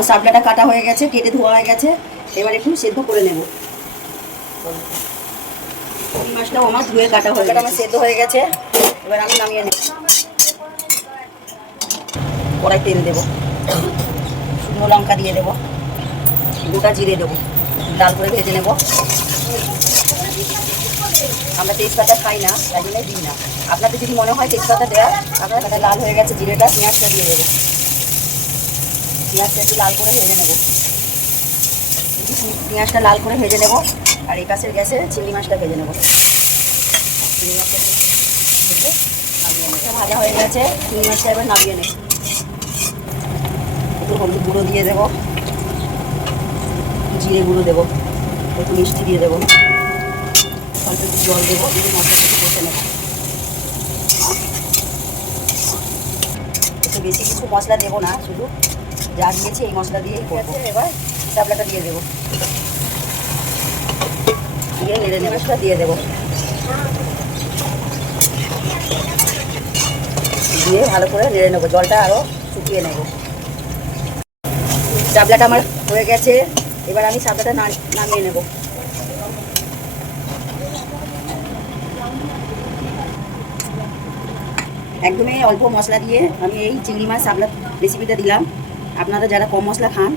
আমার শাপলাটা কাটা হয়ে গেছে, কেটে ধোয়া হয়ে গেছে। এবার একটু সেদ্ধ করে নেব। চিংড়ি মাছটাও আমার ধুয়ে কাটা হয়ে গেছে, আমার সেদ্ধ হয়ে গেছে। এবার আমি নামিয়ে নেব। কড়াই তেল দেবো, শুকনো লঙ্কা দিয়ে দেবো, গোটা জিরে দেবো, লাল করে ভেজে নেব। আমরা তেজপাতা খাই না, তাই জন্য দিই না। আপনাদের যদি মনে হয় তেজপাতা দেওয়া, আপনার লাল হয়ে গেছে জিরেটা, পেঁয়াজটা দিয়ে দেবো। পেঁয়াজটা একটু লাল করে ভেজে নেব। পেঁয়াজটা লাল করে ভেজে নেব। আর এই পাশের গ্যাসে চিংড়ি মাছটা ভেজে নেব। চিংড়ি মাছটা নামিয়ে নেব। ভাজা হয়ে গেছে, চিংড়ি মাছটা এবার নামিয়ে নেব। একটু হলুদ গুঁড়ো দিয়ে দেবো, জিরে গুঁড়ো দেবো, একটু মিষ্টি দিয়ে দেবো, অল্প একটু জল দেবো, দিয়ে মশলা কিছু কষে নেব। একটু বেশি কিছু মশলা দেবো না, শুধু যা দিয়েছি এই মশলা দিয়েই করবো। এবার শাপলাটা দিয়ে দেবো, দিয়ে নেড়ে নেড়ে মশলা দিয়ে দেবো, দিয়ে ভালো করে নেড়ে নেবো। জলটা আরও শুকিয়ে নেব। শাপলাটা আমার হয়ে গেছে। এবার আমি শাপলাটা নামিয়ে নেব। একদমই অল্প মশলা দিয়ে আমি এই চিংড়ি মাছ শাপলা রেসিপিটা দিলাম। আপনারা যারা কম মশলা খান